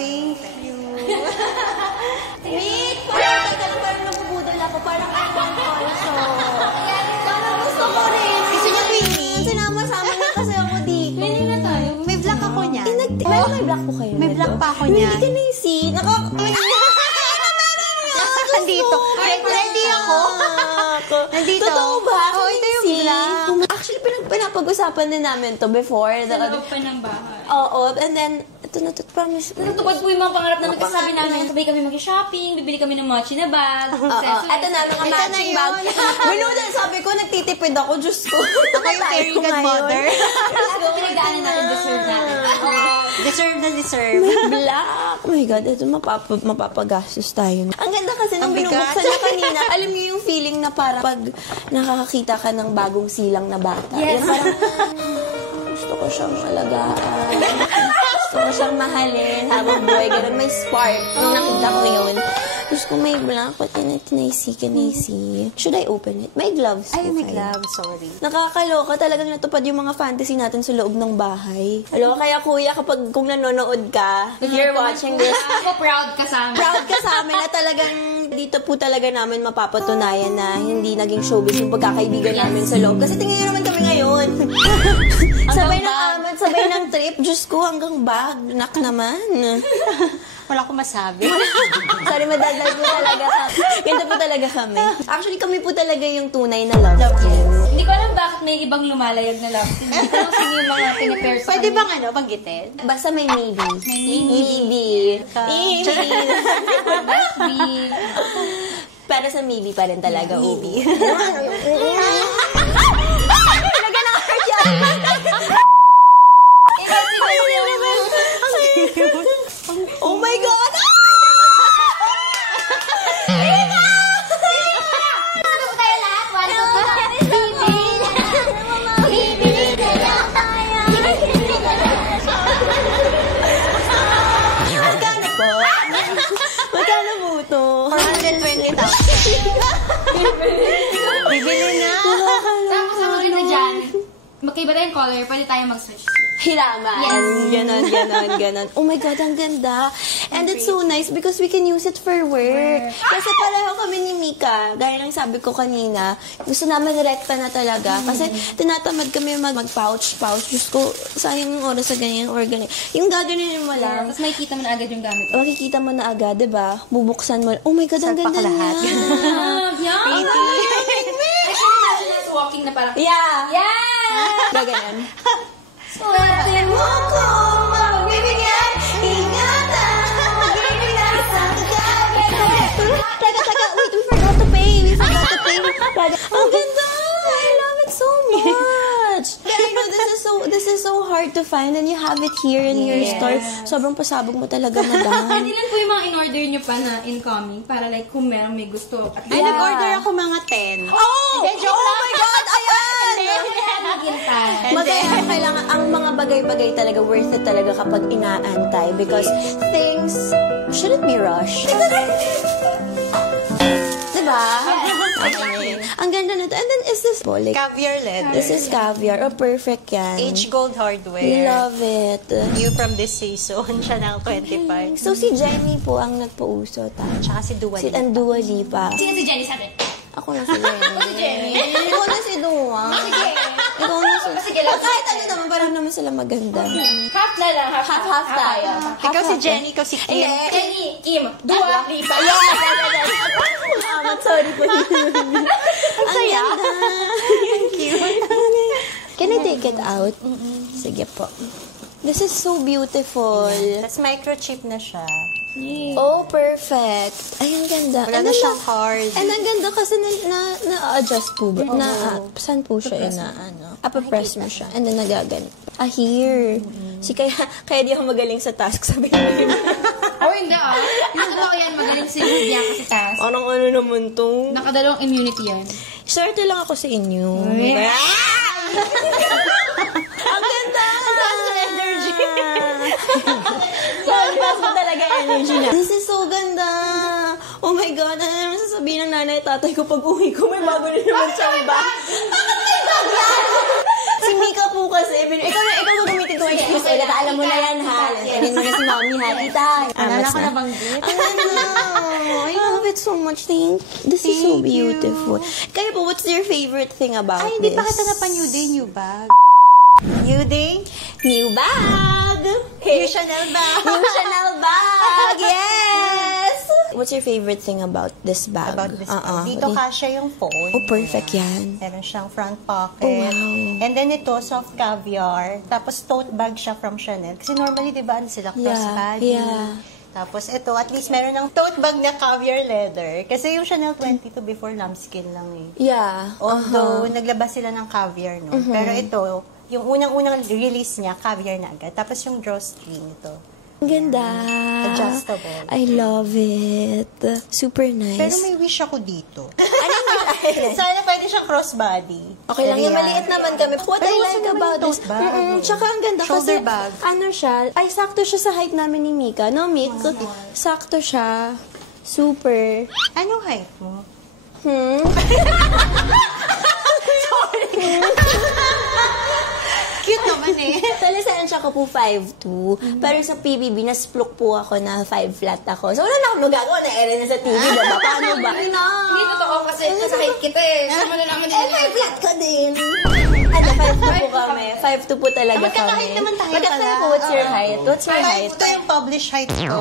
Thank you. Wait! Parang nabubudol ako. Parang I want also. Parang gusto ko rin. Gusto niya Queenie? Sinama-sama na kasi ako dito. Pwede na tayo. May vlog ako niya. May vlog po kayo. May vlog pa ako niya. Hindi ka na isi. Nandito. Ready ako. Nandito. Totoo ba? Oo, ito yung vlog. Actually, pinapag-usapan din namin to before. Sa loob pa ng bahay. Oo. And then, ito na to, promise. Natutupad po yung mga pangarap namin kasi sabi namin, sabay kami mag-shopping, bibili kami ng mochi na bag. Ito na, mga matching bag. Binudan, sabi ko, nagtitipid ako. Diyos ko. Ako yung very good mother. Diyos ko, pinagdaanan natin, deserve natin. Deserve na deserve. Black. Oh my God, ito mapapagastos tayo. Ang ganda kasi nung Ang bigat. binubuksan niya kanina. Alam niyo yung feeling na parang pag nakakakita ka ng bagong silang na bata. Yes. Yung parang, gusto ko siyang alagaan. Gusto ko siyang mahalin habang buhay. Ganun, may spark. Nung nakita ko yun, gusto ko may black. Ba't kinaisi? Should I open it? May gloves. Ay, po may kayo. glove. Sorry. Nakakaloka. Talagang natupad yung mga fantasy natin sa loob ng bahay. Alam, kaya kuya, kung nanonood ka, if you're watching this, Ako proud ka sa amin. proud ka sa amin na talagang dito po talaga namin mapapatunayan na hindi naging showbiz yung pagkakaibigan namin sa loob. Kasi tingnan nyo naman kami ngayon. sabay ng amat, sabay ng trip. Diyos ko, hanggang bag. Nak naman. Wala akong masabi. Sorry, madadal po talaga kami. Ganito po talaga kami. Actually, kami po talaga yung tunay na love team. Hindi ko alam bakit may ibang lumalayag na love team. Hindi ko alam sino yung mga pinipare sa Pwede bang banggitin? Basta may maybe. Maybe. Maybe. Pero sa maybe pa rin talaga. Maybe. Talaga na-hurt yan. Oh my God! Magkano po ito? 420,000. Bibili na. Tapos ang maganda dyan, magkaiba tayong color, pwede tayo mag-switch. Hilaman. Yes. Ganon. Oh my God, ang ganda. And it's so nice because we can use it for work. Kasi pareho kami ni Mika. Gaya ng sabi ko kanina, gusto namin rekta na talaga. Kasi tinatamad kami mag-pouch. Diyos ko, sayang yung oras sa ganyan or ganyan. Yung gaganin mo lang. Tapos makikita mo na agad yung gamit. Makikita mo na agad, diba? Bubuksan mo. Oh my God, ang ganda lahat. niya. Yeah! I can imagine us walking na parang, Yeah! yeah! Gaganyan. Swerte mo ko, magbibigyan, ingatan, magbibigyan sa Teka, wait, we forgot to pay. Ang ganda! I love it so much! I know this is so hard to find and you have it here in your store. Sobrang pasabog mo talaga, madam. Hindi lang po yung mga in-order nyo pa na incoming para like kung merong may gusto. At Ay, nag-order ako mga 10. Oh! Oh my God! Ayan! Kailangan, ang mga bagay-bagay talaga, worth it talaga kapag inaantay because things shouldn't be rushed. Diba? Okay. Ang ganda na to. And then, is this like, Caviar leather. this is caviar. Oh, perfect yan. H-Gold hardware. We love it. New from this season. Chanel 25. So, si Jenny po ang nagpausot. Tsaka si Dua Si Lipa. Dua Lipa. Sino si Jenny sa atin? Ako na si Jenny. Ikaw na si Dua. Sige. Ikaw na si... Sige lang. Kahit ano naman, parang naman sila maganda. Half na lang. Half tayo. Ikaw si Jenny, ikaw si Kim. Jenny, Kim, Dua Lipa. Sorry po. Ang saya. Ang cute. Can I take it out? Sige po. This is so beautiful. Tapos microchip na siya. Oh, perfect. Ay, ang ganda. Wala na siyang hard. And ang ganda kasi na-adjust po ba? Saan po siya Apa-press mo siya. And then nagagan. Here. Kaya di ako magaling sa task. Sabi mo yun. Oh, hindi Yung totoo yan, magaling si Lydia kasi taas. Anong ano naman to? Nakadalawang immunity yan. Swerte lang ako sa inyo. Ang ganda! Ang taas ng energy. Ang taas mo talaga energy niya. This is so ganda. Oh my God, ano naman sasabihin ng nanay at tatay ko pag uwi ko, may bago na naman siyang bag. Bakit may bag yan? Si Mika po kasi, ikaw gagamitin ko ngayon. Yes, ulit, alam mo na yan, ha? Yan mo na si Mommy, ha? Tita. Alala ko na banggit. I love it so much. This is so beautiful. Kaya po, what's your favorite thing about Ay, this? hindi pa kita na pa New Day, new bag. New Day? New bag! New Chanel bag. New Chanel bag! Yes! What's your favorite thing about this bag? About this bag. Dito kasya yung phone. Oh, perfect yan. Meron siyang front pocket. Oh, wow. And then ito, soft caviar. Tapos tote bag siya from Chanel. Kasi normally, di ba, ano sila, crossbody. Yeah. Tapos ito, at least meron ng tote bag na caviar leather. Kasi yung Chanel 22 before lambskin lang eh. Yeah. Although, naglabas sila ng caviar, no? Pero ito, yung unang-unang release niya, caviar na agad. Tapos yung drawstring ito. Ang ganda. Adjustable. I love it. Super nice. Pero may wish ako dito. Sana pwede siyang crossbody. Okay lang, yung maliit naman kami. What Pero I gusto like naman about yung this, tote bag. tsaka ang ganda Shoulder kasi, bag. ano siya, ay sakto siya sa height namin ni Mika. No, Mik? Sakto siya. Super. Anong height mo? Cute naman eh. Sa lisensya ko po 5'2", pero sa PBB, nasplok po ako na 5 flat ako. So, wala na akong magagawa na ere na sa TV, diba? Paano ba? Hindi totoo kasi kasakit kita eh. Sama na naman din. 5 flat ka din. Ano, 5'2" po kami. 5'2" po talaga kami. Magkakahit naman tayo Magkakahit pala. po, what's your height? What's your height? Ito yung published height ko.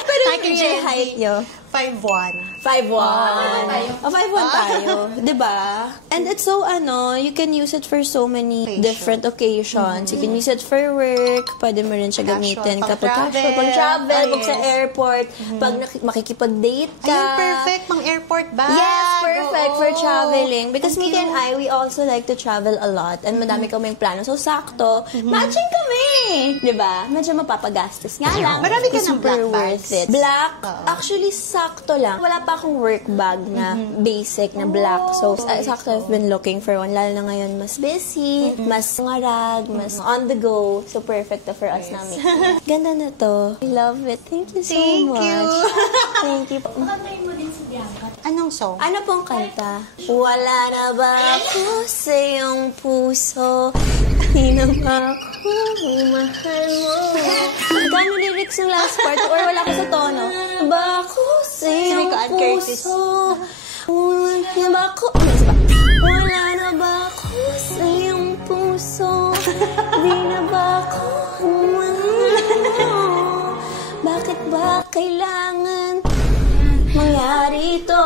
Pero what's your height nyo? 5'1". 5'1". Oh, 5'1 tayo. Diba? And it's so, you can use it for so many Occasion. different occasions. You can use it for work. Pwede mo rin siya gamitin Casual, kapag pang-travel. casual. Pag-travel, Ah, pag sa yes. airport, pag makikipag-date ka. Ayun, perfect. Pang airport bag. Yes, perfect for Oo. traveling. Because Thank Mika and I, we also like to travel a lot. And madami kaming plano. So, sakto. Matching kami! Diba? Medyo mapapagastos nga lang. Marami ka ng Super black worth bags. it. Black? Oo. Actually, sakto lang. Wala pa akong work bag na basic na black. So, sakto I've been looking for one. Lalo na ngayon, mas busy, mas ngarag, mas on the go. So, perfect to for us namin. Ganda na to. I love it. Thank you so Thank much. you. Thank you. Kantayin mo din si Bianca. Anong song? Ano pong kanta? Wala na ba ako sa iyong puso? Di na ba ako mahal mo? Magkano lyrics ng last part? Or wala ko sa tono? Ba ako sa iyong Rico and Curtis. puso? Wala na ba ako? Wala na ba ako sa iyong puso? Di na ba ako mahal mo? Bakit ba kailangan mangyari ito?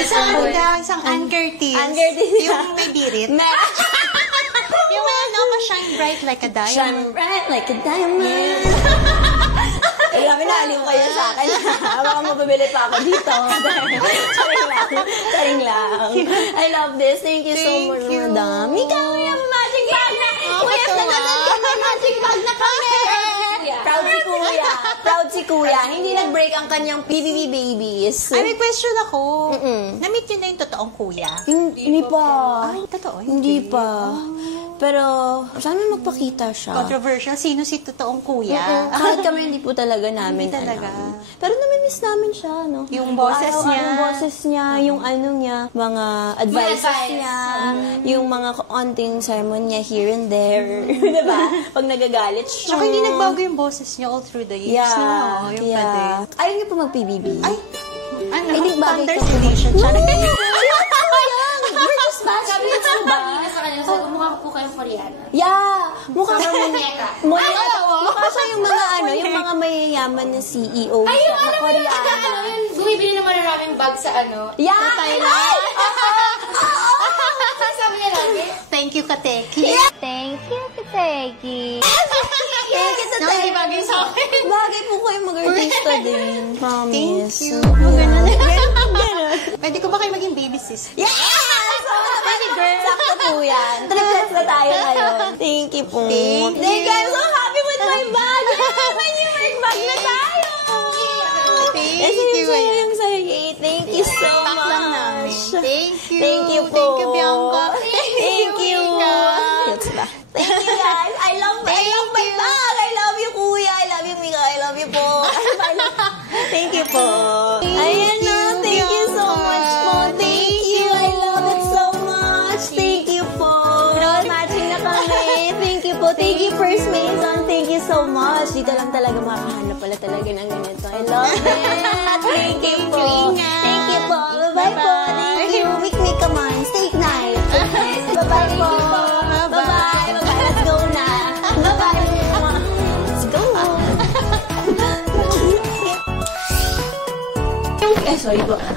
Isang Ann Curtis. Ann Curtis. Yung may birit. Yung shine bright like a diamond. Shine bright like a diamond. Eh, kami naaliw kayo sa akin. Baka mababili pa ako dito. Charing lang. Charing lang. I love this. Thank you so much, madam. Mika, we have a magic bag na. We have na magic bag na kami. Proud si kuya. Proud si kuya. Hindi nag-break ang kanyang PBB babies. Ay, may question ako. Na-meet yun na yung totoong kuya? Hindi pa. Ay, totoo? Hindi pa. Pero, sana magpakita siya. Controversial. Sino si totoong kuya? Kahit kami hindi po talaga namin. Hindi talaga. Pero namimiss namin siya, no? Yung boses niya. Yung boses niya, yung niya, mga advices niya, yung mga onting sermon niya here and there. Diba? Pag nagagalit siya. Tsaka hindi nagbago yung boses niya all through the years. Yeah. No? Yung pa din. Ayaw niyo po mag-PBB? Ay, ano? I think bagay Thunders ka. Edition. No! Tsaka- You're just Sabi batchmates, ko diba? kanina sa kanya, sabi ko, mukha ko po kayong Koreana. Yeah! Mukha Parang siya muñeca. Mukha siya yung mga yung mga mayayaman na CEO Ay, yung na Koreano. yung bumibili naman na maraming bag sa Yeah! Sa Thailand? Sabi niya lagi. Thank you, Kateki. Thank you, Kategi. Thank you sa No, hindi bagay sa akin. Bagay po kayo mag-artista din. Promise. Thank you. Ganun. Pwede ko ba kayo maging baby sis? Yes! Baby girl. Sakto po yan. Triplets na tayo ngayon. Thank you po. Thank you. Thank you. I'm so happy with my bag. May new work bag na tayo. Thank you. Sayang, sayang. Thank you so Pack much. lang namin. Thank you. Thank you po. Thank you, Bianca. Thank you. That's ba? Thank you, guys. I love my bag. I love you, kuya. I love you, Mika. I love you po. Thank you po. Ayan na. Thank you so much po. Thank you. I love it so much. Thank you po. Matching na thank you, First Mason. Thank you so much. Dito lang talaga makakahanap pala talaga ng ganito. I love it. Thank you po. Thank you po. Bye-bye po. Thank you. With me, come on. Stay night. Bye-bye po. Bye-bye. Let's go na. Bye-bye. Let's go. Sorry po.